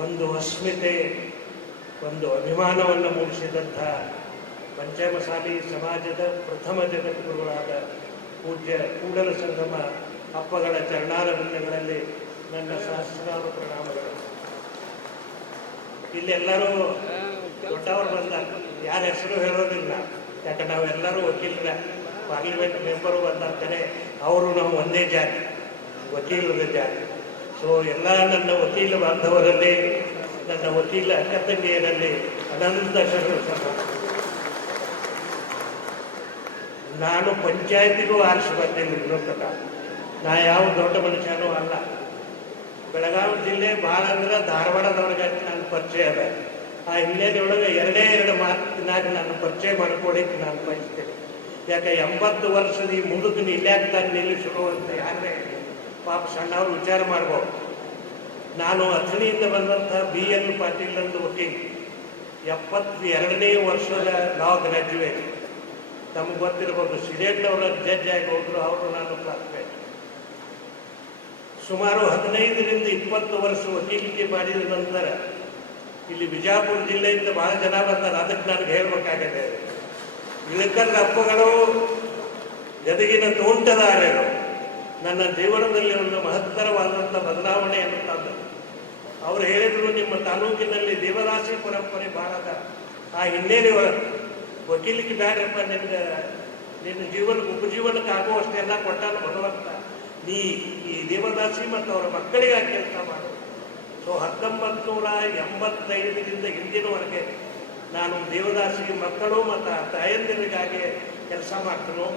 ಒಂದು ಅಸ್ಮಿತೆ, ಒಂದು ಅಭಿಮಾನವನ್ನು ಮೂಡಿಸಿದಂಥ ಪಂಚಮಸಾಲಿ ಸಮಾಜದ ಪ್ರಥಮ ಜಗದ್ಗುರುಗಳಾದ ಪೂಜ್ಯ ಕೂಡಲ ಸಂಗಮ ಅಪ್ಪಗಳ ಚರಣಾರವಿಂದಗಳಲ್ಲಿ ನನ್ನ ಸಹಸ್ರಾರು ಪ್ರಣಾಮಗಳು. ಇಲ್ಲೆಲ್ಲರೂ ದೊಡ್ಡವರು ಬಂದ, ಯಾರ ಹೆಸರು ಹೇಳೋದಿಲ್ಲ, ಯಾಕೆ ನಾವೆಲ್ಲರೂ ವಕೀಲರ ಪಾರ್ಲಿಮೆಂಟ್ ಮೆಂಬರು ಬಂದಂತಾನೆ ಅವರು ನಾವು ಒಂದೇ ಜಾತಿ, ವಕೀಲರ ಜಾತಿ. ಸೊ ಎಲ್ಲ ನನ್ನ ವಕೀಲ ಬಾಂಧವರಲ್ಲಿ, ನನ್ನ ವಕೀಲ ಅಕ್ಕ ತಂಗಿಯರಲ್ಲಿ ಅನಂತ ಶರಣು ಸಹ. ನಾನು ಪಂಚಾಯತಿಗೂ ಆರಿಸಿ ಬಂದಿಲ್ಲ ಇನ್ನೊಂದಲ್ಲ, ನಾ ಯಾವ ದೊಡ್ಡ ಮನುಷ್ಯನೂ ಅಲ್ಲ. ಬೆಳಗಾವಿ ಜಿಲ್ಲೆ ಭಾಳ ಅಂದ್ರೆ ಧಾರವಾಡದೊಳಗೆ ನನ್ನ ಪರಿಚಯ ಅದ. ಆ ಹಿನ್ನೆಲೆಯೊಳಗೆ ಎರಡು ಮಾತಿನಾಗ ನಾನು ಪರಿಚಯ ಮಾಡ್ಕೊಳಿಕ್ಕೆ ನಾನು ಬಯಸ್ತೇನೆ. ಯಾಕೆ 80 ವರ್ಷದ ಈ ಮುದುಕನ ಇಲ್ಯಾಕೆ ನಾನು ನಿಲ್ಲಿಸಲು ಅಂತ ಯಾರೇ ಪಾಪ ಸಣ್ಣವ್ರು ವಿಚಾರ ಮಾಡ್ಬೋದು. ನಾನು ಅಥಣಿಯಿಂದ ಬಂದಂಥ BN ಪಾಟೀಲ್ ಅಂತ ವಕೀಲ್, 72ನೇ ವರ್ಷದ ಲಾ ಗ್ರ್ಯಾಜುಯೇಟ್. ತಮಗೆ ಗೊತ್ತಿರ್ಬೋದು, ಸಿಡೇಟ್ನವರ ಜಡ್ಜ್ ಆಗಿ ಹೋದ್ರು, ಅವರು ನಾನು ಕ್ಲಾಸ್ಮೇಟ್. ಸುಮಾರು 15ರಿಂದ 20 ವರ್ಷ ವಕೀಲಿಕೆ ಮಾಡಿದ ನಂತರ ಇಲ್ಲಿ ವಿಜಯಪುರ ಜಿಲ್ಲೆಯಿಂದ ಭಾಳ ಜನ ಬಂದಾರೆ. ಅದಕ್ಕೆ ನನಗೆ ಹೇಳ್ಬೇಕಾಗಿದೆ, ಇಳಕಲ್ ಅಪ್ಪಗಳು ಗದಗಿನ ತೋಂಟದಾರರು ನನ್ನ ಜೀವನದಲ್ಲಿ ಒಂದು ಮಹತ್ತರವಾದಂಥ ಬದಲಾವಣೆಯನ್ನು ತಂದರು. ಅವರು ಹೇಳಿದರು, ನಿಮ್ಮ ತಾಲೂಕಿನಲ್ಲಿ ದೇವದಾಸಿ ಪರಂಪರೆ ಭಾಳ ಅದ, ಆ ಹಿನ್ನೆಲೆ ವಕೀಲಿಗೆ ಬೇಡಪ್ಪ, ನಿನ್ನ ಜೀವನಕ್ಕೆ ಉಪಜೀವನಕ್ಕೆ ಆಗುವಷ್ಟೆಲ್ಲ ಕೊಟ್ಟಾನ ಭಗವಂತ, ನೀ ಈ ದೇವದಾಸಿ ಮತ್ತು ಅವರ ಮಕ್ಕಳಿಗಾಗಿ ಕೆಲಸ ಮಾಡು. ಸೊ 1985ರಿಂದ ಹಿಂದಿನವರೆಗೆ ನಾನು ದೇವದಾಸಿ ಮಕ್ಕಳು ಮತ್ತು ತಾಯಂದಿರಿಗಾಗಿ ಕೆಲಸ ಮಾಡ್ತೇನೆ.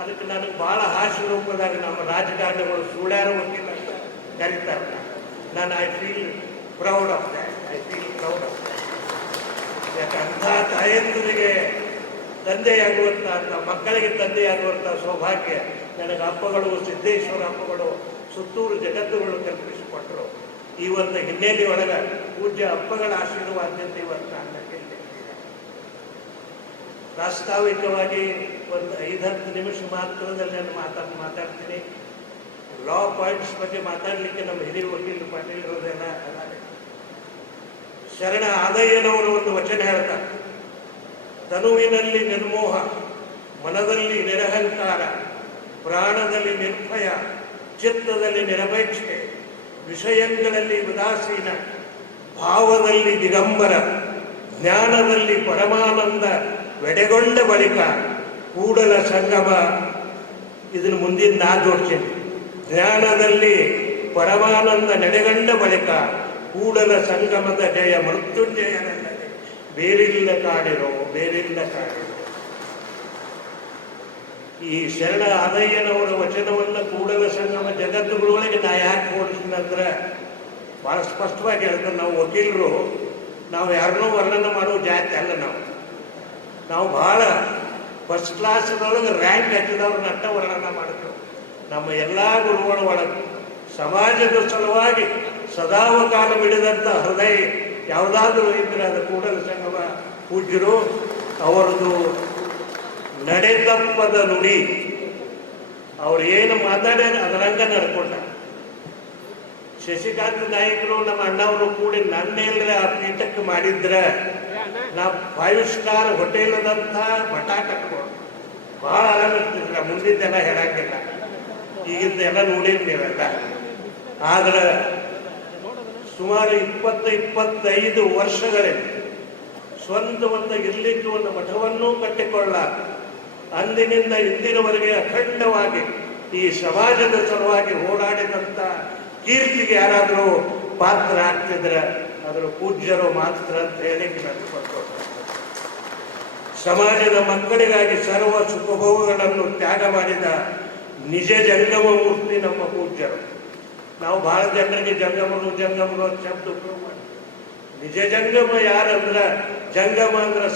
ಅದಕ್ಕೆ ನನಗೆ ಭಾಳ ಹಾಸ್ಯ ರೂಪದಾಗ ನಮ್ಮ ರಾಜಕಾರಣಿಗಳು ಸುಳ್ಳ್ಯಾರ ವಕೀಲ ಅಂತ ಕರೀತಾರೆ. ನಾನು I feel proud of that. ಯಾಕೆ ಅಂಥ ತಾಯಂದಿರಿಗೆ ತಂದೆಯಾಗುವಂಥ, ಅಂಥ ಮಕ್ಕಳಿಗೆ ತಂದೆಯಾಗುವಂಥ ಸೌಭಾಗ್ಯ ನನಗೆ ಅಪ್ಪಗಳು, ಸಿದ್ದೇಶ್ವರ ಅಪ್ಪಗಳು, ಸುತ್ತೂರು ಜಗತ್ತುಗಳು ಕಲ್ಪಿಸಿಕೊಟ್ಟರು. ಈ ಒಂದು ಹಿನ್ನೆಲೆಯೊಳಗೆ ಪೂಜ್ಯ ಅಪ್ಪಗಳ ಆಶೀರ್ವಾದದಿಂದ ಇವತ್ತು ನಾನು ಪ್ರಾಸ್ತಾವಿಕವಾಗಿ ಒಂದು 5-10 ನಿಮಿಷ ಮಾತ್ರದಲ್ಲಿ ನಾನು ಮಾತಾಡ್ತೀನಿ. ಲಾ ಪಾಯಿಂಟ್ಸ್ ಬಗ್ಗೆ ಮಾತಾಡಲಿಕ್ಕೆ ನಮ್ಮ ಹಿರಿಯ ವಕೀಲರು ಪಾಟೀಲರದೆಲ್ಲ ಅದಾರೆ. ಶರಣ ಆದಯ್ಯನವರು ಒಂದು ವಚನ ಹೇಳ್ತಾರೆ, ತನುವಿನಲ್ಲಿ ನಿರ್ಮೋಹ, ಮನದಲ್ಲಿ ನಿರಹಂಕಾರ, ಪ್ರಾಣದಲ್ಲಿ ನಿರ್ಭಯ, ಚಿತ್ತದಲ್ಲಿ ನಿರಪೇಕ್ಷೆ, ವಿಷಯಗಳಲ್ಲಿ ಉದಾಸೀನ, ಭಾವದಲ್ಲಿ ದಿಗಂಬರ, ಜ್ಞಾನದಲ್ಲಿ ಪರಮಾನಂದ ವೆಡೆಗೊಂಡ ಬಳಿಕ ಕೂಡಲ ಸಂಗಮ. ಇದನ್ನು ಮುಂದಿನ ನಾ ಜೋಡ್ತೀನಿ. ಜ್ಞಾನದಲ್ಲಿ ಪರಮಾನಂದ ನಡೆಗಂಡ ಬಳಿಕ ಕೂಡಲ ಸಂಗಮದ ಜಯ ಮೃತ್ಯುಂಜಯನಲ್ಲದೆ ಬೇರಿಲ್ಲ ಕಾಡಿರೋ. ಈ ಶರಣ ಆದಯ್ಯನವರ ವಚನವನ್ನು ಕೂಡಲ ಸಂಗಮ ಜಗತ್ತುಗಳೊಳಗೆ ನಾ ಯಾಕೆ ಹೋಲಿಸಿನಂದ್ರೆ ಭಾಳ ಸ್ಪಷ್ಟವಾಗಿ ಹೇಳ್ತಾರೆ, ನಾವು ವಕೀಲರು ನಾವು ಯಾರನ್ನೂ ವರ್ಣನೆ ಮಾಡೋ ಜಾತಿ ಅಲ್ಲ. ನಾವು ಭಾಳ ಫಸ್ಟ್ ಕ್ಲಾಸ್ದೊಳಗೆ ರ್ಯಾಂಕ್ ಹಚ್ಚಿದವ್ರನ್ನ ಅಟ್ಟ ವರ್ಣನೆ ಮಾಡಿದ್ರು. ನಮ್ಮ ಎಲ್ಲ ಗುರುಗಳ ಒಳಗೆ ಸಮಾಜದ ಸಲುವಾಗಿ ಸದಾವಕಾಲ ಬಿಡಿದಂಥ ಹೃದಯ ಯಾವುದಾದ್ರೂ ಇದ್ರೆ ಅದು ಕೂಡಲ ಸಂಗಮ ಪೂಜ್ಯರು. ಅವರದು ನಡೆತಪ್ಪದ ನುಡಿ, ಅವ್ರು ಏನು ಮಾತಾಡ್ಯಾರ ಅದರಂಗ ನಡ್ಕೊಂಡ. ಶಶಿಕಾಂತ್ ನಾಯಕರು ನಮ್ಮ ಅಣ್ಣವರು ಕೂಡಿ ನನ್ನೆಲ್ಲರ ಆ ಪೀಠಕ್ಕೆ ಮಾಡಿದ್ರೆ ನಾವು 5 ಸ್ಟಾರ್ ಹೋಟೆಲ್ದಂಥ ಮಠ ಕಟ್ಕೊಂಡು ಭಾಳ ಆರಾಮಿರ್ತಿದ್ರ. ಮುಂದಿದ್ದೆಲ್ಲ ಹೇಳಂಗಿಲ್ಲ, ಈಗಿಂದೆಲ್ಲ ನೋಡಿರಿ ನೀವೆಲ್ಲ. ಆದ್ರೆ ಸುಮಾರು 20-25 ವರ್ಷಗಳಲ್ಲಿ ಸ್ವಂತ ಒಂದು ಇರ್ಲಿಕ್ಕೆ ಒಂದು ಮಠವನ್ನೂ ಕಟ್ಟಿಕೊಳ್ಳ, ಅಂದಿನಿಂದ ಇಂದಿನವರೆಗೆ ಅಖಂಡವಾಗಿ ಈ ಸಮಾಜದ ಸಲುವಾಗಿ ಓಡಾಡಿದಂಥ ಕೀರ್ತಿಗೆ ಯಾರಾದರೂ ಪಾತ್ರ ಆಗ್ತಿದ್ರೆ ಅದರ ಪೂಜ್ಯರು ಮಾತ್ರ ಅಂತ ಹೇಳಿ ಸಮಾಜದ ಮಕ್ಕಳಿಗಾಗಿ ಸರ್ವ ಸುಖಭೋಗಗಳನ್ನು ತ್ಯಾಗ ಮಾಡಿದ ನಿಜ ಜಂಗಮ ಮೂರ್ತಿ ನಮ್ಮ ಪೂಜ್ಯರು. ನಾವು ಬಹಳ ಜನರಿಗೆ ಜಂಗಮರು ಅಂತ ಶಬ್ದ ಉಪಯೋಗ ಮಾಡಿ, ನಿಜ ಜಂಗಮ ಯಾರಂದ್ರೆ, ಜಂಗಮ ಅಂದ್ರೆ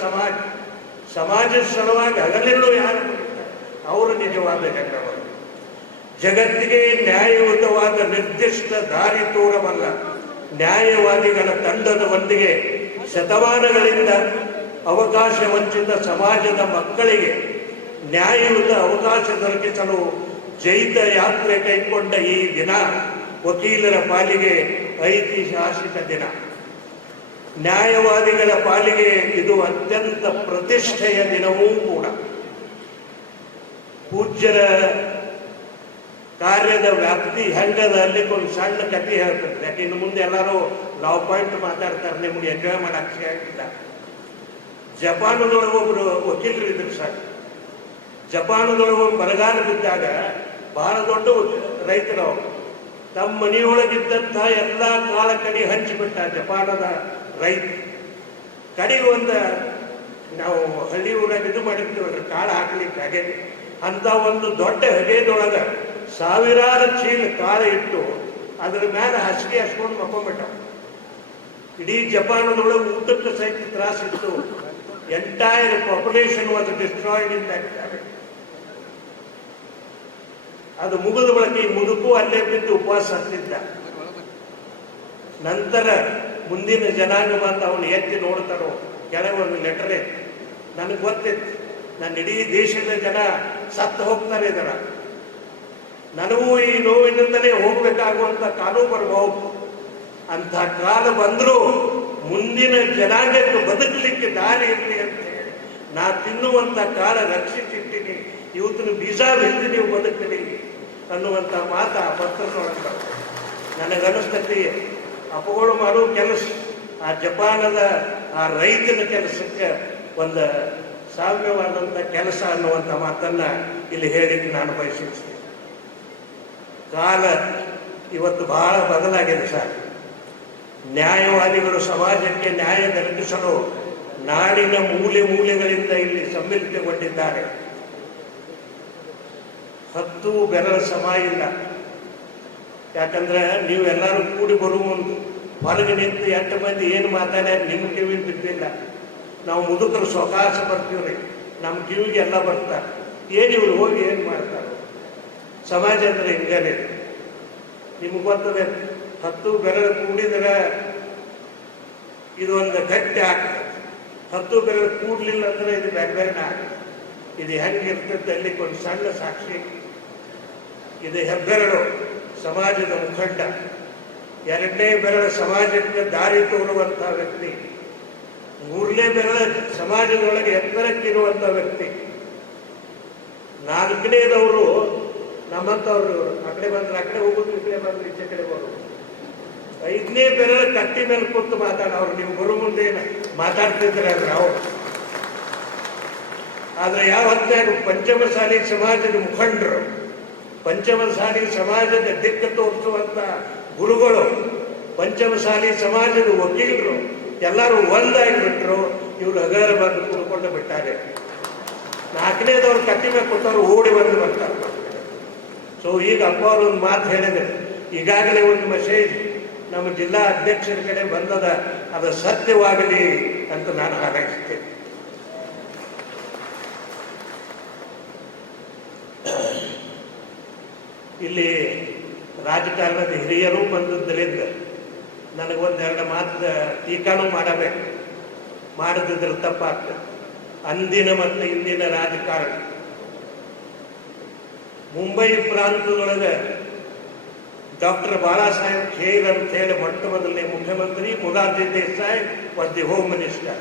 ಸಮಾಜದ ಸಲುವಾಗಿ ಹಗಲಿರುಳು ಯಾರು ಅವರು ನಿಜವಾದ ಜಂಗಮರು. ಜಗತ್ತಿಗೆ ನ್ಯಾಯಯುತವಾದ ನಿರ್ದಿಷ್ಟ ದಾರಿ ತೋರಬಲ್ಲ ನ್ಯಾಯವಾದಿಗಳ ತಂಡದ ಒಂದಿಗೆ ಶತಮಾನಗಳಿಂದ ಅವಕಾಶ ವಂಚಿತ ಸಮಾಜದ ಮಕ್ಕಳಿಗೆ ನ್ಯಾಯಯುತ ಅವಕಾಶ ದೊರಕಿಸಲು ಜೈತ ಯಾತ್ರೆ ಕೈಗೊಂಡ ಈ ದಿನ ವಕೀಲರ ಪಾಲಿಗೆ ಐತಿಹಾಸಿಕ ದಿನ. ನ್ಯಾಯವಾದಿಗಳ ಪಾಲಿಗೆ ಇದು ಅತ್ಯಂತ ಪ್ರತಿಷ್ಠೆಯ ದಿನವೂ ಕೂಡ. ಪೂಜ್ಯರ ಕಾರ್ಯದ ವ್ಯಾಪ್ತಿ ಹೆಂಗದ ಅಲ್ಲಿಗೆ ಒಂದು ಸಣ್ಣ ಕಥೆ ಹೇಳ್ತಾರೆ. ಯಾಕೆ ಇನ್ನು ಮುಂದೆ ಎಲ್ಲರೂ ಲಾವ್ ಪಾಯಿಂಟ್ ಮಾತಾಡ್ತಾರೆ, ನಿಮ್ಗೆ ಎಂಜಾಯ್ ಮಾಡಕ್ಕೆ ಆಗಿಲ್ಲ. ಜಪಾನದೊಳಗೆ ಒಬ್ಬರು ವಕೀಲರು ಇದ್ರು ಸರ್. ಜಪಾನದೊಳಗೆ ಒಂದು ಬರಗಾಲ ಬಿದ್ದಾಗ ಬಹಳ ದೊಡ್ಡ ರೈತರು ತಮ್ಮ ಮನೆಯೊಳಗಿದ್ದಂಥ ಎಲ್ಲ ಕಾಳ ಕಡಿ ಹಂಚಿಬಿಟ್ಟ ಜಪಾನದ ರೈತ. ಕಡೆಗೆ ಒಂದು ನಾವು ಹಳ್ಳಿ ಊರಾಗ ಇದು ಮಾಡಿರ್ತೀವಲ್ರಿ, ಕಾಳು ಹಾಕ್ಲಿಕ್ಕೆ ಹಾಗೆ ಅಂತ ಒಂದು ದೊಡ್ಡ ಹಗೆದೊಳಗೆ ಸಾವಿರಾರು ಚೀಲ ಕಾಳು ಇಟ್ಟು ಅದ್ರ ಮೇಲೆ ಹಾಸಿಗೆ ಹಚ್ಕೊಂಡು ಮಕ್ಕೊಂಡ್ಬಿಟ್ಟ. ಇಡೀ ಜಪಾನದೊಳಗೆ ಊಟಕ್ಕೆ ಸಹಿತ ತ್ರಾಸಿತ್ತು. Entire population was destroyed in that habit. ಅದು ಮುಗಿದ ಬಳಕೆ ಈ ಮುದುಕು ಅಲ್ಲೇ ಬಿದ್ದು ಉಪವಾಸ ಹತ್ತಿದ್ದ. ನಂತರ ಮುಂದಿನ ಜನಾಂಗ ಬಂದು ಅವನು ಎತ್ತಿ ನೋಡ್ತಾರೋ ಕೆಳಗೆ ಒಂದು ಲೆಟರ್ ಇತ್ತು. ನನಗೆ ಗೊತ್ತಿತ್ತು, ನನ್ನ ಇಡೀ ದೇಶದ ಜನ ಸತ್ತು ಹೋಗ್ತಾರೆ ಇದರ, ನನಗೂ ಈ ನೋವಿನಿಂದಲೇ ಹೋಗ್ಬೇಕಾಗುವಂತ ಕಾಲು ಬರಬಹುದು. ಅಂತ ಕಾಲ ಬಂದರೂ ಮುಂದಿನ ಜನಾಂಗಕ್ಕೆ ಬದುಕಲಿಕ್ಕೆ ದಾರಿ ಇರಲಿ ಅಂತ ಹೇಳಿ ನಾ ತಿನ್ನುವಂತ ಕಾಲ ರಕ್ಷಿಸಿಟ್ಟಿನಿ, ಇವತ್ತಿನ ಬೀಜ ಬಿದ್ದು ನೀವು ಬದುಕಲಿ ಅನ್ನುವಂಥ ಮಾತು ಆ ಪತ್ರದೊಳಗೆ. ನನಗನ್ನಿಸ್ತತಿ ಅಪಗಳು ಮಾಡೋ ಕೆಲಸ ಆ ಜಪಾನದ ಆ ರೈತನ ಕೆಲಸಕ್ಕೆ ಒಂದು ಸಾಮ್ಯವಾದಂಥ ಕೆಲಸ ಅನ್ನುವಂಥ ಮಾತನ್ನ ಇಲ್ಲಿ ಹೇಳಿಕ್ಕೆ ನಾನು ಬಯಸಿದ್ದೇನೆ. ಕಾಲ ಇವತ್ತು ಬಹಳ ಬದಲಾಗಿದೆ ಸರ್. ನ್ಯಾಯವಾದಿಗಳು ಸಮಾಜಕ್ಕೆ ನ್ಯಾಯ ದೊರಕಿಸಲು ನಾಡಿನ ಮೂಲೆ ಮೂಲೆಗಳಿಂದ ಇಲ್ಲಿ ಸಮ್ಮಿಲಿತಗೊಂಡಿದ್ದಾರೆ. 10 ಬೆರಳ ಸಮ ಇಲ್ಲ. ಯಾಕಂದ್ರೆ ನೀವೆಲ್ಲರೂ ಕೂಡಿ ಬರುವ ಮುಂದೆ ಹೊರಗೆ ನಿಂತು 8 ಮಂದಿ ಏನು ಮಾತಾಡ್ಯಾರ ನಿಮ್ಮ ಕಿವಿಗೆ ಬಿದ್ದಿಲ್ಲ. ನಾವು ಮುದುಕರು ಸ್ವಕಾಶ ಬರ್ತೀವ್ರಿ, ನಮ್ಮ ಕಿವಿಗೆ ಎಲ್ಲ ಬರ್ತಾರೆ. ಏನಿವ್ರು ಹೋಗಿ ಏನು ಮಾಡ್ತಾರೆ? ಸಮಾಜ ಅಂದ್ರೆ ಹಿಂಗನೇ. ನಿಮ್ಗೆ ಗೊತ್ತದೆ, 10 ಬೆರಳು ಕೂಡಿದ್ರೆ ಇದೊಂದು ಗಟ್ಟಿ ಆಗ್ತದೆ. 10 ಬೆರಳು ಕೂಡ್ಲಿಲ್ಲ ಅಂದ್ರೆ ಇದು ಬೇರೆ ಆಗ್ತದೆ. ಇದು ಹೆಂಗಿರ್ತದೆ ಅಲ್ಲಿ ಒಂದು ಸಣ್ಣ ಸಾಕ್ಷಿ. ಇದು ಹೆಬ್ಬೆರಳು ಸಮಾಜದ ಮುಖಂಡ, 2ನೇ ಬೆರಳು ಸಮಾಜಕ್ಕೆ ದಾರಿ ತೋರುವಂಥ ವ್ಯಕ್ತಿ, 3ನೇ ಬೆರಳು ಸಮಾಜದೊಳಗೆ ಎತ್ತರಕ್ಕಿರುವಂಥ ವ್ಯಕ್ತಿ, 4ನೇದವರು ನಮ್ಮಂಥವ್ರು ಆ ಕಡೆ ಬಂದ್ರೆ ಆ ಕಡೆ ಹೋಗೋದು, ಈ ಕಡೆ ಬಂದ್ರೆ ಈಚೆ ಕಡೆ ಬರೋದು, 5ನೇ ಬೆರಳು ಕಟ್ಟಿ ಮೇಲೆ ಕೂತು ಮಾತಾಡೋರು. ನೀವು ಬರೋ ಮುಂದೆ ಮಾತಾಡ್ತಿದ್ರೆ ಅಂದ್ರೆ ಅವರು. ಆದ್ರೆ ಯಾವ ಹೊತ್ತಾಗ ಪಂಚಮಸಾಲಿ ಸಮಾಜದ ಮುಖಂಡರು, ಪಂಚಮಸಾಲಿ ಸಮಾಜದ ದಿಕ್ಕು ತೋರಿಸುವಂತ ಗುರುಗಳು, ಪಂಚಮಸಾಲಿ ಸಮಾಜದ ವಕೀಲರು ಎಲ್ಲರೂ ಒಂದಾಗಿಬಿಟ್ರು. ಇವರು ಹಗರ ಬಂದು ಕುಡ್ಕೊಂಡು ಬಿಟ್ಟಾರೆ. 4ನೇದವ್ರು ಕಟ್ಟಿ ಮೇಲೆ ಕೂತವ್ರು ಓಡಿ ಬಂದು ಬರ್ತಾರೆ. ಸೊ ಈಗ ಅಪ್ಪ ಅವರು ಒಂದು ಮಾತು ಹೇಳಿದ್ರು, ಈಗಾಗಲೇ ಒಂದು ಮೆಸೇಜ್ ನಮ್ಮ ಜಿಲ್ಲಾ ಅಧ್ಯಕ್ಷರ ಕಡೆ ಬಂದದ, ಅದು ಸತ್ಯವಾಗಲಿ ಅಂತ ನಾನು ಹಾರೈಸ್ತೇನೆ. ಇಲ್ಲಿ ರಾಜಕಾರಣದ ಹಿರಿಯರು ಬಂದದ್ದರಿಂದ ನನಗೊಂದೆರಡು ಮಾತು ಟೀಕಾನೂ ಮಾಡಬೇಕು. ಮಾಡದಿದ್ರೆ ತಪ್ಪಾಗ್ತದೆ. ಅಂದಿನ ಮತ್ತು ಇಂದಿನ ರಾಜಕಾರಣ, ಮುಂಬೈ ಪ್ರಾಂತದೊಳಗೆ ಡಾಕ್ಟರ್ ಬಾಳಾ ಸಾಹೇಬ್ ಖೇರ್ ಅಂತ ಹೇಳಿ ಮೊಟ್ಟ ಮೊದಲನೇ ಮುಖ್ಯಮಂತ್ರಿ, Morarji Desai was the home minister.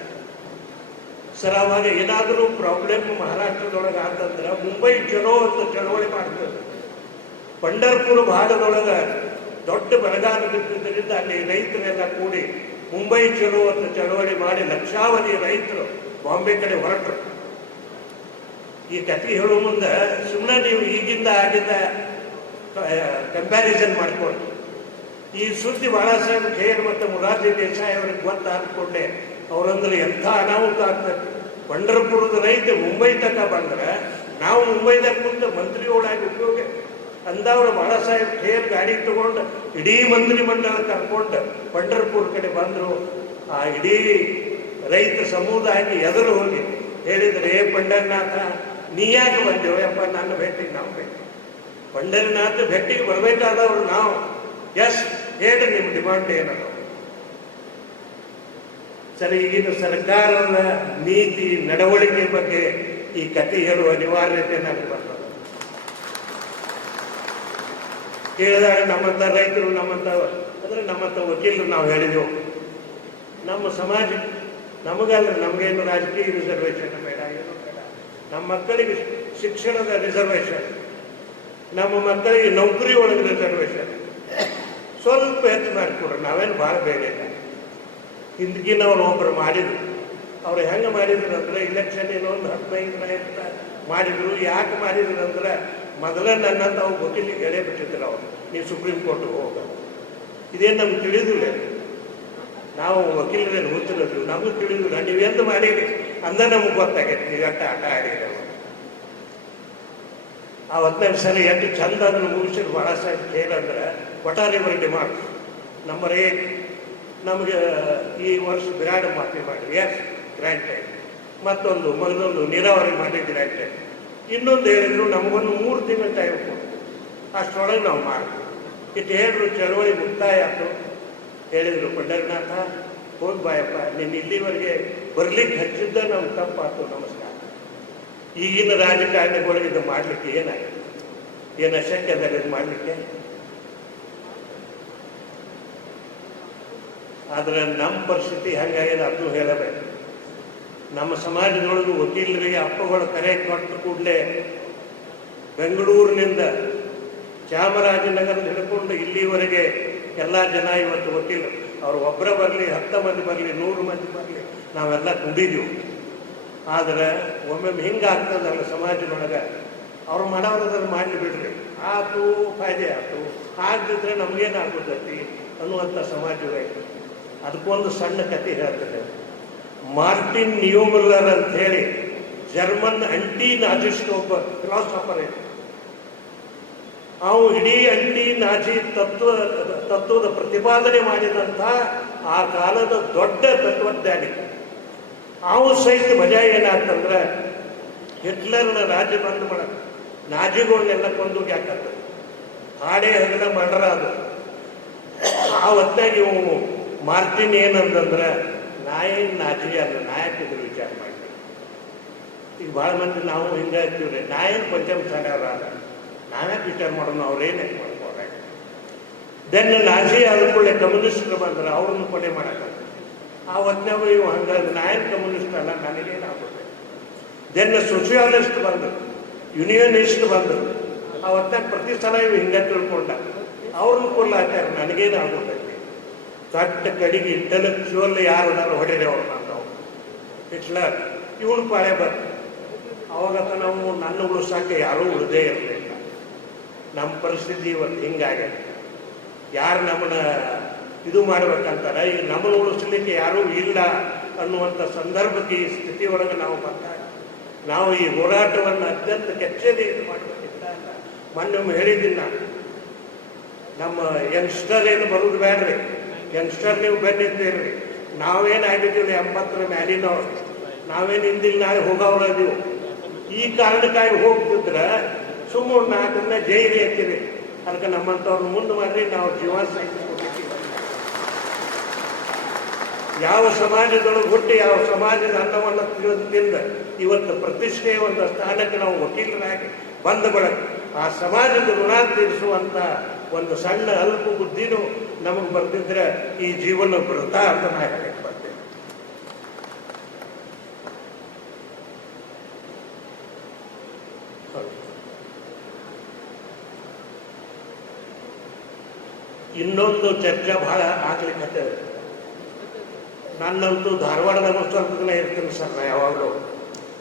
Sir ಅವಾಗ ಏನಾದರೂ ಪ್ರಾಬ್ಲಮ್ ಮಹಾರಾಷ್ಟ್ರದೊಳಗೆ ಆತಂದ್ರೆ ಮುಂಬೈ ಚಲೋ ಅಂತ ಚಳವಳಿ ಮಾಡ್ತದೆ. ಪಂಡರ್ಪುರ ಭಾಗದೊಳಗೆ ದೊಡ್ಡ ಬರಗಾಲ ಬಿದ್ದಿದ್ದರಿಂದ ಅಲ್ಲಿ ರೈತರೆಲ್ಲ ಕೂಡಿ ಮುಂಬೈ ಚಲೋ ಅಂತ ಚಳವಳಿ ಮಾಡಿ ಲಕ್ಷಾವಧಿ ರೈತರು ಬಾಂಬೆ ಕಡೆ ಹೊರಟರು. ಈ ಕಥೆ ಹೇಳುವ ಮುಂದೆ ಸುಮ್ಮನೆ ನೀವು ಈಗಿಂದ ಆಗಿದ್ದ ಕಂಪ್ಯಾರಿಸನ್ ಮಾಡಿಕೊಂಡು ಈ ಸುದ್ದಿ ಬಾಳಾ ಸಾಹೇಬ್ ಖೇರ್ ಮತ್ತು ಮೊರಾರ್ಜಿ ದೇಸಾಯಿ ಅವ್ರಿಗೆ ಗೊತ್ತ ಅಂದ್ಕೊಂಡೆ ಅವರಂದ್ರೆ ಎಂಥ ಅನಾಹುತ ಆಗ್ತದೆ. ಪಂಡರ್ಪುರದ ರೈತ ಮುಂಬೈ ತನಕ ಬಂದ್ರೆ ನಾವು ಮುಂಬೈದಾಗ ಕುಂತ ಮಂತ್ರಿ ಒಳಗೆ ಉಪಯೋಗ ಅಂದವರು ಬಾಳಾ ಸಾಹೇಬ್ ಖೇರ್ ಗಾಡಿ ತಗೊಂಡು ಇಡೀ ಮಂತ್ರಿ ಮಂಡಲ ಕರ್ಕೊಂಡು ಪಂಡರ್ಪುರ ಕಡೆ ಬಂದರು. ಆ ಇಡೀ ರೈತ ಸಮುದಾಯಕ್ಕೆ ಎದುರು ಹೋಗಿ ಹೇಳಿದ್ರೆ, ಏ ಪಂಡರನಾಥ ನೀ ಯಾಕೆ ಬಂದೇವು ಯಪ್ಪ ನನ್ನ ಭೇಟಿಗೆ? ನಾವು ಭೇಟಿ ಪಂಡರನಾಥ ಭೇಟಿಗೆ ಬರಬೇಕಾದವರು ನಾವು. ಎಸ್ ಹೇಳಿ ನಿಮ್ಮ ಡಿಮಾಂಡ್ ಏನದು? ಸರಿ, ಈಗಿನ ಸರ್ಕಾರದ ನೀತಿ ನಡವಳಿಕೆ ಬಗ್ಗೆ ಈ ಕಥೆ ಹೇಳುವ ಅನಿವಾರ್ಯತೆ ನನಗೆ ಬರ್ತದೆ. ಕೇಳಿದಾಗ ನಮ್ಮಂಥ ರೈತರು ನಮ್ಮಂಥ ವಕೀಲರು ನಾವು ಹೇಳಿದೆವು, ನಮ್ಮ ಸಮಾಜ ನಮಗಲ್ಲ, ನಮಗೇನು ರಾಜಕೀಯ ರಿಸರ್ವೇಷನ್ ಬೇಡ, ಏನು ಬೇಡ, ನಮ್ಮ ಮಕ್ಕಳಿಗೆ ಶಿಕ್ಷಣದ ರಿಸರ್ವೇಷನ್, ನಮ್ಮ ಮಕ್ಕಳಿಗೆ ನೌಕರಿ ಒಳಗೆ ರಿಸರ್ವೇಷನ್ ಸ್ವಲ್ಪ ಹೆಚ್ಚು ಮಾಡಿಕೊಡ್ರಿ, ನಾವೇನು ಭಾಳ ಬೇಡ ಇಲ್ಲ. ಹಿಂದಗಿನವ್ರು ಒಬ್ಬರು ಮಾಡಿದ್ರು, ಅವ್ರು ಹೆಂಗೆ ಮಾಡಿದ್ರು ಅಂದ್ರೆ ಇಲೆಕ್ಷನ್ ಏನೋ ಒಂದು 15 ಮಾಡಿದ್ರು. ಯಾಕೆ ಮಾಡಿದ್ರು ಅಂದ್ರೆ ಮೊದಲೇ ನನ್ನಂತ ಅವ್ರು ವಕೀಲಿಗೆ ಹೇಳೇ ಬಿಟ್ಟಿದ್ರು, ಅವ್ರು ನೀವು ಸುಪ್ರೀಂ ಕೋರ್ಟ್ಗೆ ಹೋಗ. ಇದೇನು ನಮ್ಗೆ ತಿಳಿದಿಲ್ಲ, ನಾವು ವಕೀಲರೇನು ಹುಚ್ಚಿರೋದು ನಮಗೂ ತಿಳಿದಿಲ್ಲ. ನೀವೆಂದು ಮಾಡಿರಿ ಅಂದ್ರೆ ನಮಗೆ ಗೊತ್ತಾಗೈತಿ ಈಗ ಆಟ ಆಡಿದ್ರೆ. ಆ 15 ಸಲ ಎಷ್ಟು ಚಂದ ಅದನ್ನು ಮುಗಿಸಿದ್ರು ಬಾಳ ಸಾಹೇಬ್ ಕೇಳಂದ್ರೆ ಒಟ್ಟಾರೆ ಇವರ ಡಿಮಾಂಡ್ ನಂಬರ್ 8 ನಮಗೆ ಈ ವರ್ಷ ಬಿರಾಡ್ ಮಾಫಿ ಮಾಡಿ, ಎಸ್ ಗ್ರ್ಯಾಂಟೆಡ್. ಮೊದಲೊಂದು ನೀರಾವರಿ ಮಾಡಿ ಗ್ರ್ಯಾಂಟೆಡ್. ಇನ್ನೊಂದು ಹೇಳಿದ್ರು ನಮಗೊಂದು 3 ತಿಂಗಳು ಟೈಮ್ ಕೊಟ್ಟು ಅಷ್ಟರೊಳಗೆ ನಾವು ಮಾಡ್ತೀವಿ. ಇಟ್ಟು ಹೇಳಿದ್ರು ಚಳವಳಿ ಮುಕ್ತಾಯ ಆಯ್ತು. ಹೇಳಿದರು ಪಂಡರನಾಥ ಹೋಗಿ ಬಾಯಪ್ಪ, ನೀನು ಇಲ್ಲಿವರೆಗೆ ಬರ್ಲಿಕ್ಕೆ ಹಚ್ಚಿದ್ದ ನಮ್ಗೆ ತಪ್ಪಾಯ್ತು, ನಮಸ್ಕಾರ. ಈಗಿನ ರಾಜಕಾರಣಿಗಳಿಗೆ ಇದು ಮಾಡಲಿಕ್ಕೆ ಏನಾಗಿದೆ, ಏನು ಅಶಕ್ಯ ಅದ ಇದು ಮಾಡಲಿಕ್ಕೆ. ಆದರೆ ನಮ್ಮ ಪರಿಸ್ಥಿತಿ ಹೆಂಗಾಗಿದೆ ಅದನ್ನು ಹೇಳಬೇಕು. ನಮ್ಮ ಸಮಾಜದೊಳಗೆ ವಕೀಲರಿಗೆ ಅಪ್ಪಗಳು ಕರೆ ಕೊಟ್ಟ ಕೂಡಲೇ ಬೆಂಗಳೂರಿನಿಂದ ಚಾಮರಾಜನಗರದ ಹಿಡ್ಕೊಂಡು ಇಲ್ಲಿವರೆಗೆ ಎಲ್ಲ ಜನ ಇವತ್ತು ವಕೀಲರು, ಅವ್ರು ಒಬ್ಬರೇ ಬರಲಿ, 10 ಮಂದಿ ಬರಲಿ, 100 ಮಂದಿ ಬರಲಿ, ನಾವೆಲ್ಲ ಕುಡಿದೀವಿ. ಆದರೆ ಒಮ್ಮೊಮ್ಮೆ ಹಿಂಗಾಗ್ತದಲ್ಲ ಸಮಾಜದೊಳಗೆ, ಅವ್ರು ಮಾಡೋದ್ರಲ್ಲಿ ಮಾಡಲಿ ಬಿಡ್ರಿ, ಆತು ಫಾಯ್ದೆ ಆಯ್ತು, ಆಗದಿದ್ರೆ ನಮಗೇನಾಗ್ತೈತಿ ಅನ್ನುವಂಥ ಸಮಾಜವೇ. ಅದಕ್ಕೊಂದು ಸಣ್ಣ ಕತೆ ಹೇಳ್ತದೆ. ಮಾರ್ಟಿನ್ ನಿಯೋಮುಲ್ಲರ್ ಅಂತ ಹೇಳಿ ಜರ್ಮನ್ ಆಂಟಿ ನಾಜಿಸ್ಟ್ ಒಬ್ಬ ಫಿಲಾಸಫರ್ ಇದೆ. ಅವು ಇಡೀ ಆಂಟಿ ನಾಜಿ ತತ್ವದ ಪ್ರತಿಪಾದನೆ ಮಾಡಿದಂಥ ಆ ಕಾಲದ ದೊಡ್ಡ ತತ್ವಜ್ಞಾನಿ. ಅವು ಸಹಿತ ಮಜಾ ಏನಾಗ್ತಂದ್ರೆ ಹಿಟ್ಲರ್ನ ರಾಜ್ಯ ಬಂದು ಮಾಡ ನಾಜಿಗಳನ್ನೆಲ್ಲ ಕೊಂದು ಯಾಕಂತ ಹಾಡೇ ಹಗಲ ಮಾಡ್ರ ಅದು. ಆ ಹೊತ್ತಾಗಿ ಇವು ಮಾರ್ಟಿನ್ ಏನಂತಂದ್ರೆ ನಾಯೇನು ನಾಜಿ ಅಲ್ಲ, ನಾಯಕಿದ್ರು ವಿಚಾರ ಮಾಡ್ತೀವಿ. ಈಗ ಭಾಳ ಮಂದಿ ನಾವು ಹಿಂಗೆ ಇರ್ತೀವ್ರಿ, ನಾಯೇನು ಪಂಚಮ ಸಾಡ್ಯಾರ, ನಾವ್ಯಾಕೆ ವಿಚಾರ ಮಾಡೋಣ, ಅವ್ರೇನೇ ಮಾಡ್ಕೋರ. ದೆನ್ ನಾಜಿ ಆದ ಕೂಡಲೇ ಕಮ್ಯುನಿಸ್ಟ್ರು ಬಂದ್ರೆ ಅವ್ರನ್ನ ಕೊನೆ ಮಾಡಕ್ಕೆ ಆ ಹೊತ್ನಾಗ ಇವು ಹಂಗಾಗಿ ನಾಯನ್ ಕಮ್ಯುನಿಸ್ಟ್ ಅಲ್ಲ, ನನಗೇನಾಗುತ್ತೆ. ದೆನ್ ಸೋಷಿಯಾಲಿಸ್ಟ್ ಬಂದರು, ಯೂನಿಯನಿಸ್ಟ್ ಬಂದರು. ಆ ಹೊತ್ನಾಗ ಪ್ರತಿ ಸಲ ಇವು ಹಿಂಗೆ ತಿಳ್ಕೊಂಡ ಅವ್ರನ್ನ ಕೊಡ್ಲಾಚಾರ, ನನಗೇನಾಗುತ್ತೈತಿ. ಕಟ್ಟ ಕಡಿಗೆ ಇಂಟೆಲೆಕ್ಚುವಲ್ ಯಾರು ಹೊಡೆರಿ ಅವ್ರು ನಾವು ಹಿಟ್ಲರ್ ಇವನು ಪಾಳೆ ಬಂತು. ಅವಾಗತ್ತ ನಾವು ನನ್ನ ಉಳಿಸೋಕ್ಕೆ ಯಾರೂ ಉಳಿದೇ ಇರಲಿಲ್ಲ. ನಮ್ಮ ಪರಿಸ್ಥಿತಿ ಇವತ್ತು ಹಿಂಗಾಗಿದೆ. ಯಾರು ನಮ್ಮನ್ನ ಇದು ಮಾಡ್ಬೇಕಂತಾರೆ, ಈಗ ನಮ್ಮನ್ನು ಉಳಿಸ್ಲಿಕ್ಕೆ ಯಾರೂ ಇಲ್ಲ ಅನ್ನುವಂಥ ಸಂದರ್ಭಕ್ಕೆ ಈ ಸ್ಥಿತಿಯೊಳಗೆ ನಾವು ಬಂದಾಗ ನಾವು ಈ ಹೋರಾಟವನ್ನು ಅತ್ಯಂತ ಕೆಚ್ಚದೆ ಇದು ಮಾಡಬೇಕಿಲ್ಲ. ಮೊನ್ನೊಮ್ಮೆ ಹೇಳಿದ್ದೀನಿ ನಾನು, ನಮ್ಮ ಯಂಗ್ಸ್ಟರ್ ಏನು ಬರೋದು ಬೇಡ್ರಿ, ಯಂಗ್ಸ್ಟರ್ ನೀವು ಬಂದಿದ್ದೀರಿ. ನಾವೇನಾಗಿದ್ದೀವಿ 80ರ ಮ್ಯಾಲಿನವ್ರು, ನಾವೇನು ಹಿಂದಿಲ್ ನಾಳೆ ಹೋಗೋರದೀವು. ಈ ಕಾರಣಕ್ಕಾಗಿ ಹೋಗ್ತಿದ್ರೆ ಸುಮ್ಮನೆ 4 ದಿನ ಜೈಲಿ ಅಂತೀವಿ. ಅದಕ್ಕೆ ನಮ್ಮಂಥವ್ರು ಮುಂದೆ ಮಾಡ್ರಿ, ನಾವು ಜೀವ ಸಾಯಿಸ್ಕೊಟ್ಟಿದ್ದೀವಿ. ಯಾವ ಸಮಾಜದೊಳಗೆ ಹುಟ್ಟಿ ಯಾವ ಸಮಾಜದ ಅನ್ನವನ್ನು ತಿಂದ ಇವತ್ತು ಪ್ರತಿಷ್ಠೆಯ ಒಂದು ಸ್ಥಾನಕ್ಕೆ ನಾವು ವಕೀಲರಾಗಿ ಬಂದ ಬಳಕ ಆ ಸಮಾಜದ ಋಣ ತೀರಿಸುವಂಥ ಒಂದು ಸಣ್ಣ ಅಲ್ಪ ಬುದ್ಧಿನೂ ನಮಗೆ ಬರ್ತಿದ್ರೆ ಈ ಜೀವನ ವೃಥ ಅಂತ ನಾ ಹೇಳಕ್ಕೆ ಬರ್ತೇನೆ. ಇನ್ನೊಂದು ಚರ್ಚೆ ಬಹಳ ಆಗ್ಲಿಕ್ಕೆ ನನ್ನಂತೂ ಧಾರವಾಡದಾಗ ಸ್ವಲ್ಪ ದಿನ ಇರ್ತೀನಿ ಸರ್ ನಾ ಯಾವಾಗಲೂ.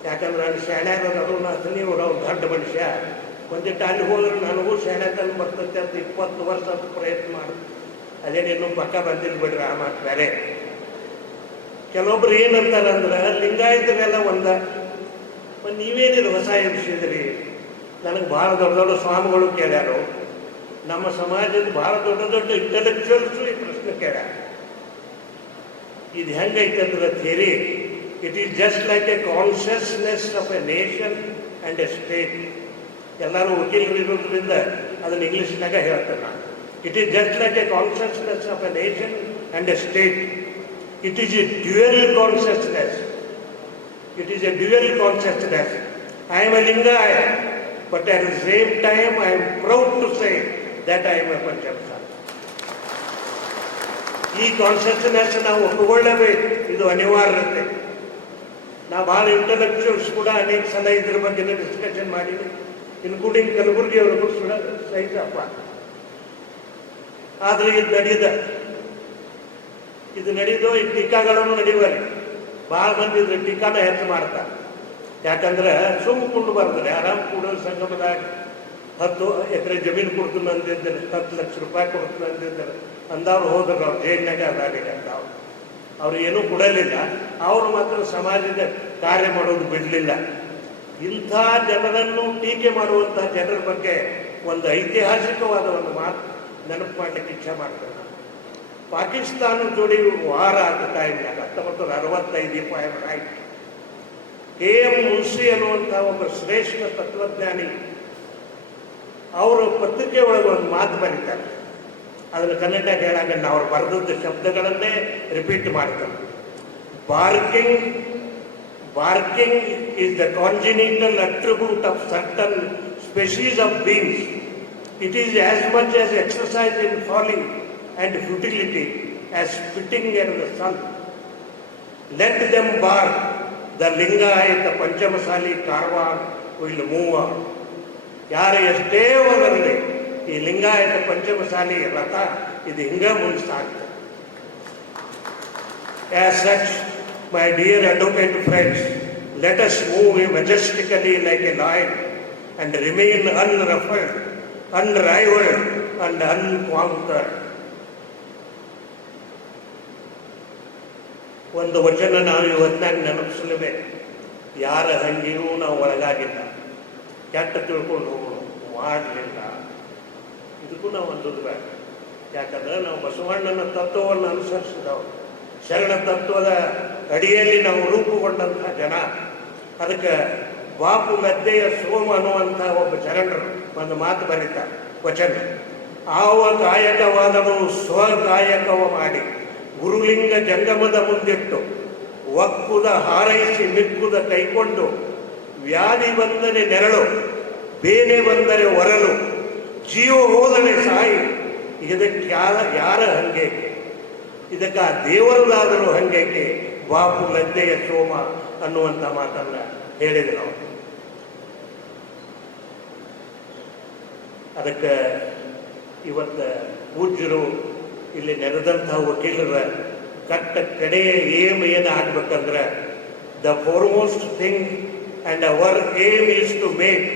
ಯಾಕಂದ್ರೆ ನಾನು ಶಾಣ್ಯಾಗದು ನೀವು ಅವ್ನು ದೊಡ್ಡ ಮನುಷ್ಯ ಒಂದಿಟ್ಟು ಅಲ್ಲಿ ಹೋದ್ರೆ ನನಗೂ ಶಾಣ್ಯಾತಲ್ಲಿ ಬರ್ತೈತೆ ಅಂತ 20 ವರ್ಷ ಅಂತ ಪ್ರಯತ್ನ ಮಾಡಿ ಅದೇನೇನು ಪಕ್ಕ ಬಂದಿದ್ದು ಬಿಡ್ರಿ. ಆ ಮಾತು ಬೇರೆ. ಕೆಲವೊಬ್ರು ಏನಂತಾರೆ ಅಂದ್ರೆ ಲಿಂಗಾಯತರೆಲ್ಲ ನೀವೇನಿದು ಹೊಸ ಎಬ್ಸಿದ್ರಿ. ನನಗೆ ಭಾಳ ದೊಡ್ಡ ದೊಡ್ಡ ಸ್ವಾಮಿಗಳು ಕೇಳ್ಯಾರು, ನಮ್ಮ ಸಮಾಜದ ಭಾಳ ದೊಡ್ಡ ದೊಡ್ಡ ಇಂಟೆಲೆಕ್ಚುಯಲ್ಸು ಈ ಪ್ರಶ್ನೆ ಕೇಳ್ಯಾರ. ಇದು ಹೆಂಗೈತೆ ಅಂದ್ರೆ theory, it is just like A consciousness of A nation and A state. ಎಲ್ಲರೂ ವಕೀಲರು ಇರೋದ್ರಿಂದ ಅದನ್ನು ಇಂಗ್ಲೀಷ್ನಾಗ ಹೇಳ್ತೇನೆ ನಾನು. It is just like a consciousness of a nation and a state. It is a dual consciousness. It is a dual consciousness. I am a Lingayat, but at the same time I am proud to say that I M A Panchamasali. ಈ consciousness ನಾವು ಒಪ್ಪಿಕೊಳ್ಳಬೇಕು, ಇದು ಅನಿವಾರ್ಯತೆ. ನಾವು ಭಾಳ ಇಂಟಲೆಕ್ಚುಯಲ್ಸ್ ಕೂಡ ಅನೇಕ ಸಲ ಇದ್ರ ಬಗ್ಗೆ ಡಿಸ್ಕಷನ್ ಮಾಡಿದ್ವಿ, ಇನ್ಕ್ಲೂಡಿಂಗ್ ಕಲಬುರ್ಗಿ ಅವರು ಕೂಡ ಸಹಿತಪ್ಪ. ಆದರೆ ಇದು ನಡೆದು ಈ ಟೀಕಾಗಳನ್ನು ನಡೆಯುವಲ್ಲಿ ಭಾಳ ಮಂದಿ ಇದ್ರ ಟೀಕಾನ ಹೆಚ್ಚು ಮಾಡ್ತಾರೆ. ಯಾಕಂದ್ರೆ ಸುಮ್ಮನೆ ಬರ್ತದೆ, ಆರಾಮ್ ಕೂಡ ಸಂಗಮದಾಗ 10 ಎಕರೆ ಜಮೀನು ಕೊಡ್ತೀನಿ ಅಂದಿದ್ದಾರೆ, 10 ಲಕ್ಷ ರೂಪಾಯಿ ಕೊಡ್ತೀನಿ ಅಂದಿದ್ದಾರೆ ಅಂದವ್ರು ಹೋದ್ರು. ಅವ್ರು ಜೈಲಿನಾಗ ಅದಾರಿಗೆ ಅಂದವ್ರು, ಅವ್ರು ಏನೂ ಕೊಡಲಿಲ್ಲ. ಅವರು ಮಾತ್ರ ಸಮಾಜದ ಕಾರ್ಯ ಮಾಡೋದು ಬಿಡಲಿಲ್ಲ. ಇಂಥ ಜನರನ್ನು ಟೀಕೆ ಮಾಡುವಂಥ ಜನರ ಬಗ್ಗೆ ಒಂದು ಐತಿಹಾಸಿಕವಾದ ಒಂದು ಮಾತು ನೆನಪು ಮಾಡಲಿಕ್ಕೆ ಇಚ್ಛೆ ಮಾಡ್ತಾರೆ. ಪಾಕಿಸ್ತಾನ ಜೋಡಿ ವಾರ ಆದ ಟೈಮ್ನಾಗ 1965 ರೈಟ್ KM ಮುನ್ಷಿ ಅನ್ನುವಂಥ ಒಬ್ಬ ಶ್ರೇಷ್ಠ ತತ್ವಜ್ಞಾನಿ ಅವರು ಪತ್ರಿಕೆ ಒಳಗೆ ಒಂದು ಮಾತು ಬರೀತಾರೆ. ಅದನ್ನು ಕನ್ನಡ ಹೇಳಾಗಣ್ಣ ಅವ್ರು ಬರೆದದ್ದ ಶಬ್ದಗಳನ್ನೇ ರಿಪೀಟ್ ಮಾಡ್ತಾರೆ. Barking is the congenital attribute of certain species of beings. It is as much as exercise in folly and futility as spitting at the sun. Let them bark. The Lingayata Panchamasali Karwan will move on. ಯಾರು ಎಷ್ಟೇ ಹೋಗಲಿ ಈ ಲಿಂಗಾಯತ ಪಂಚಮಸಾಲಿ ರಥ ಇದು ಹಿಂಗ ಮುಂದೆ. As such, my dear advocate friends, let us move majestically like a lion and remain unruffled, unrivaled and unconquered. ಒಂದು ವಚನ ನಾವು ಇವತ್ತಿನಾಗ ನೆನಪಿಸಲೇಬೇಕು. ಯಾರ ಹಂಗಿನೂ ನಾವು ಒಳಗಾಗಿಲ್ಲ, ಕೆಟ್ಟ ತಿಳ್ಕೊಂಡು ಹೋಗೋಣ ಮಾಡಲಿಲ್ಲ, ಇದಕ್ಕೂ ನಾವು ಅಂದದ್ದು ಬೇಡ. ಯಾಕಂದ್ರೆ ನಾವು ಬಸವಣ್ಣನ ತತ್ವವನ್ನು ಅನುಸರಿಸಿದವರು, ಶರಣ ತತ್ವದ ಅಡಿಯಲ್ಲಿ ನಾವು ರೂಪುಗೊಂಡಂಥ ಜನ. ಅದಕ್ಕೆ ಬಾಪು ಲದ್ದೆಯ ಸೋಮ ಅನ್ನುವಂಥ ಒಬ್ಬ ಶರಣರು ಒಂದು ಮಾತು ಬರೀತಾರೆ ವಚನ. ಆವ ಕಾಯಕವಾದನು ಸ್ವಕಾಯಕವ ಮಾಡಿ ಗುರುಲಿಂಗ ಜಂಗಮದ ಮುಂದಿಟ್ಟು ಒಕ್ಕುದ ಹಾರೈಸಿ ಮಿಕ್ಕುದ ಕೈಕೊಂಡು ವ್ಯಾಧಿ ಬಂದರೆ ನೆರಳು ಬೇನೆ ಬಂದರೆ ಒರಲು ಜೀವ ಹೋದರೆ ಸಾಯಿ ಇದಕ್ಕೆ ಯಾರ ಹಂಗೇಕೆ, ಇದಕ್ಕೆ ಆ ದೇವರದಾದರೂ ಹಂಗೇಕೆ ಬಾಪು ಲದ್ದೆಯ ಸೋಮ ಅನ್ನುವಂಥ ಮಾತನ್ನ ಹೇಳಿದ್ರು ನಾವು. ಅದಕ್ಕೆ ಇವತ್ತು ಪೂಜ್ಯರು ಇಲ್ಲಿ ನೆರೆದಂಥ ವಕೀಲರ ಕಟ್ಟ ಕಡೆಯ ಏಮ್ ಏನು ಆಗ್ಬೇಕಂದ್ರೆ the foremost thing and our aim is to make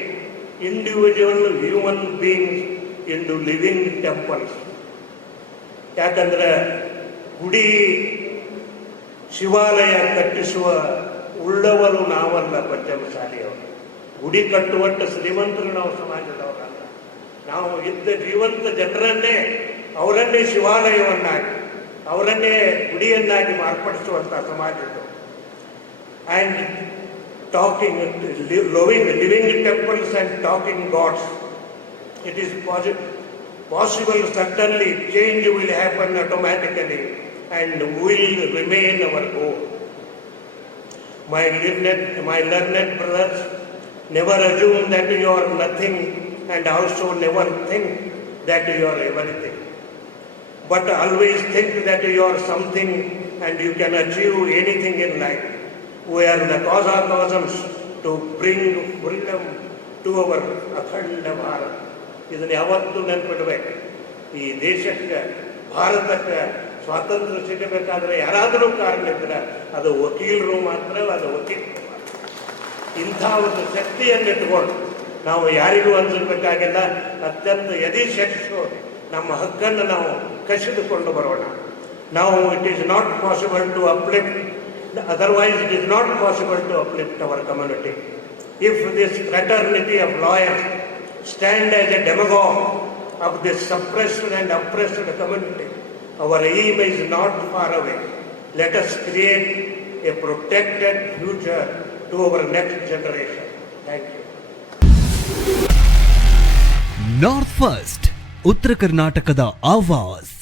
individual human beings into living temples. ಯಾಕಂದ್ರೆ ಗುಡಿ ಶಿವಾಲಯ ಕಟ್ಟಿಸುವ ಉಳ್ಳವರು ನಾವಲ್ಲ ಪಂಚಮಸಾಲಿಯವರು. ಗುಡಿ ಕಟ್ಟುವಟ್ಟು ಶ್ರೀಮಂತರು ನಾವು ಸಮಾಜದವರಲ್ಲ. ನಾವು ಇದ್ದ ಜೀವಂತ ಜನರನ್ನೇ ಅವರನ್ನೇ ಶಿವಾಲಯವನ್ನಾಗಿ ಅವರನ್ನೇ ಗುಡಿಯನ್ನಾಗಿ ಮಾರ್ಪಡಿಸುವಂಥ ಸಮಾಜದ್ದು. And talking living temples and talking gods, it is possible. Certainly change will happen automatically and will remain our goal. My learned brothers, never assume that you are nothing and also never think that you are everything. But always think that you are something and you can achieve anything in life. We are the cosms to bring freedom to our Akhanda Bharat. ಇದನ್ನು ಯಾವತ್ತೂ ನೆನ್ಪಿಡ್ಬೇಕು. ಈ ದೇಶಕ್ಕೆ ಭಾರತಕ್ಕೆ ಸ್ವಾತಂತ್ರ್ಯ ಸಿಗಬೇಕಾದ್ರೆ ಯಾರಾದರೂ ಕಾರಣ ಇದ್ರೆ ಅದು ವಕೀಲರು ಮಾತ್ರ, ಅದು ವಕೀಲರು ಮಾತ್ರ. ಇಂಥ ಒಂದು ಶಕ್ತಿಯನ್ನು ಇಟ್ಕೊಂಡು ನಾವು ಯಾರಿಗೂ ಅನ್ಸಬೇಕಾಗಿಲ್ಲ. ಅತ್ಯಂತ ಯದಿಶಕ್ತಿಯು ನಮ್ಮ ಹಕ್ಕನ್ನು ನಾವು ಕಸಿದುಕೊಂಡು ಬರೋಣ. ನಾವು it is not possible to uplift, otherwise it is not possible to uplift our community. If this fraternity of lawyers stand as a demagogue of this suppressed and oppressed community, our aim is not far away. Let us create a protected future to our next generation. Thank you. North First, ಉತ್ತರ ಕರ್ನಾಟಕದ ಆವಾಜ್.